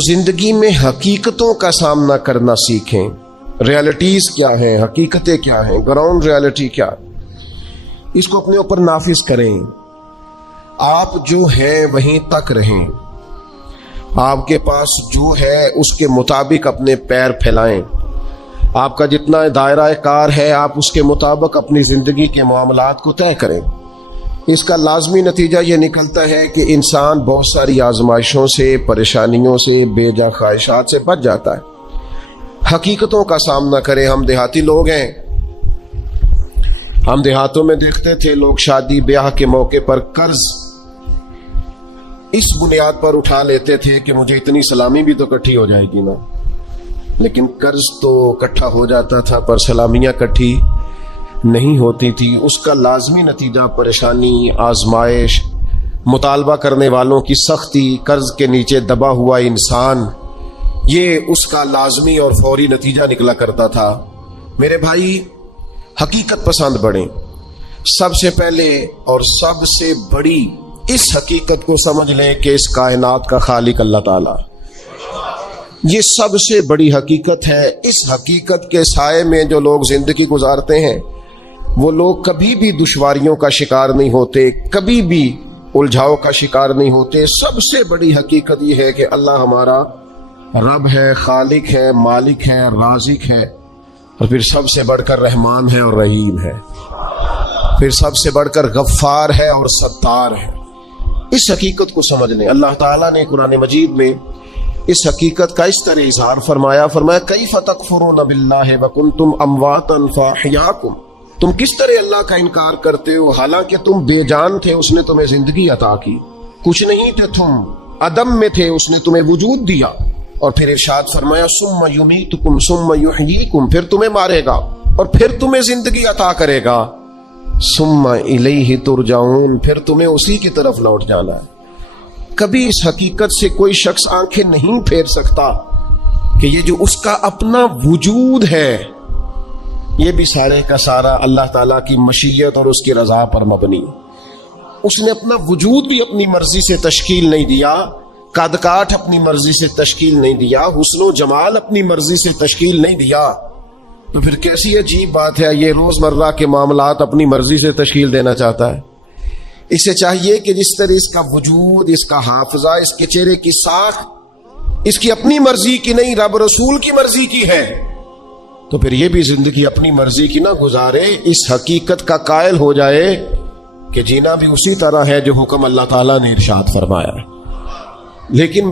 जिंदगी में हकीकतों का सामना करना सीखें। रियलिटीज क्या हैं, हकीकतें क्या हैं, ग्राउंड रियलिटी क्या, इसको अपने ऊपर नाफिज करें। आप जो हैं वहीं तक रहें, आपके पास जो है उसके मुताबिक अपने पैर फैलाएं। आपका जितना दायरा कार है आप उसके मुताबिक अपनी जिंदगी के मामलात को तय करें। इसका लाजमी नतीजा ये निकलता है कि इंसान बहुत सारी आजमाइशों से, परेशानियों से, बेजा ख्वाहिशात से बच जाता है। हकीकतों का सामना करें। हम देहाती लोग हैं, हम देहातों में देखते थे लोग शादी ब्याह के मौके पर कर्ज इस बुनियाद पर उठा लेते थे कि मुझे इतनी सलामी भी तो इकट्ठी हो जाएगी ना, लेकिन कर्ज तो इकट्ठा हो जाता था पर सलामियां इकट्ठी नहीं होती थी। उसका लाजमी नतीजा परेशानी, आजमाइश, मुतालबा करने वालों की सख्ती, कर्ज के नीचे दबा हुआ इंसान, ये उसका लाजमी और फौरी नतीजा निकला करता था। मेरे भाई, हकीकत पसंद बढ़े। सबसे पहले और सबसे बड़ी इस हकीकत को समझ लें कि इस कायनात का खालिक अल्लाह ताला, ये सबसे बड़ी हकीकत है। इस हकीकत के साए में जो लोग जिंदगी गुजारते हैं वो लोग कभी भी दुश्वारियों का शिकार नहीं होते, कभी भी उलझाव का शिकार नहीं होते। सबसे बड़ी हकीकत ये है कि अल्लाह हमारा रब है, खालिक है, मालिक है, राज़िक है, और फिर सबसे बढ़कर रहमान है और रहीम है, फिर सबसे बढ़कर गफ्फार है और सत्तार है। इस हकीकत को समझ लें। अल्लाह ताला ने कुरान मजीद में इस हकीकत का इस तरह इजहार फरमाया, कैफ़ तकफुरून बिल्लाहि व कुंतुम अमवातन फअहयाकुम, तुम किस तरह अल्लाह का इनकार करते हो हालांकि तुम बेजान थे, उसने तुम्हें जिंदगी अता की। कुछ नहीं थे तुम, अदम में थे, उसने तुम्हें वजूद दिया। और फिर इरशाद फरमाया सुम्मा युमीतुकुम सुम्मा युहयीकुम, फिर तुम्हें मारेगा और फिर तुम्हें जिंदगी अता करेगा। सुम्मा इलैहि तुरजाऊन, फिर तुम्हें उसी की तरफ लौट जाना है। कभी इस हकीकत से कोई शख्स आंखें नहीं फेर सकता कि ये जो उसका अपना वजूद है ये भी सारे का सारा अल्लाह ताला की मशीयत और उसकी रजा पर मबनी। उसने अपना वजूद भी अपनी मर्जी से तश्कील नहीं दिया, कद काठ अपनी मर्जी से तश्कील नहीं दिया, हुस्नो जमाल अपनी मर्जी से तश्कील नहीं दिया। तो फिर कैसी अजीब बात है, ये रोजमर्रा के मामलात अपनी मर्जी से तश्कील देना चाहता है। इसे चाहिए कि जिस तरह इसका वजूद, इसका हाफजा, इसके चेहरे की साख इसकी अपनी मर्जी की नहीं, रब रसूल की मर्जी की है, तो फिर ये भी जिंदगी अपनी मर्जी की ना गुजारे। इस हकीकत का कायल हो जाए कि जीना भी उसी तरह है जो हुक्म अल्लाह ताला ने इरशाद फरमाया। लेकिन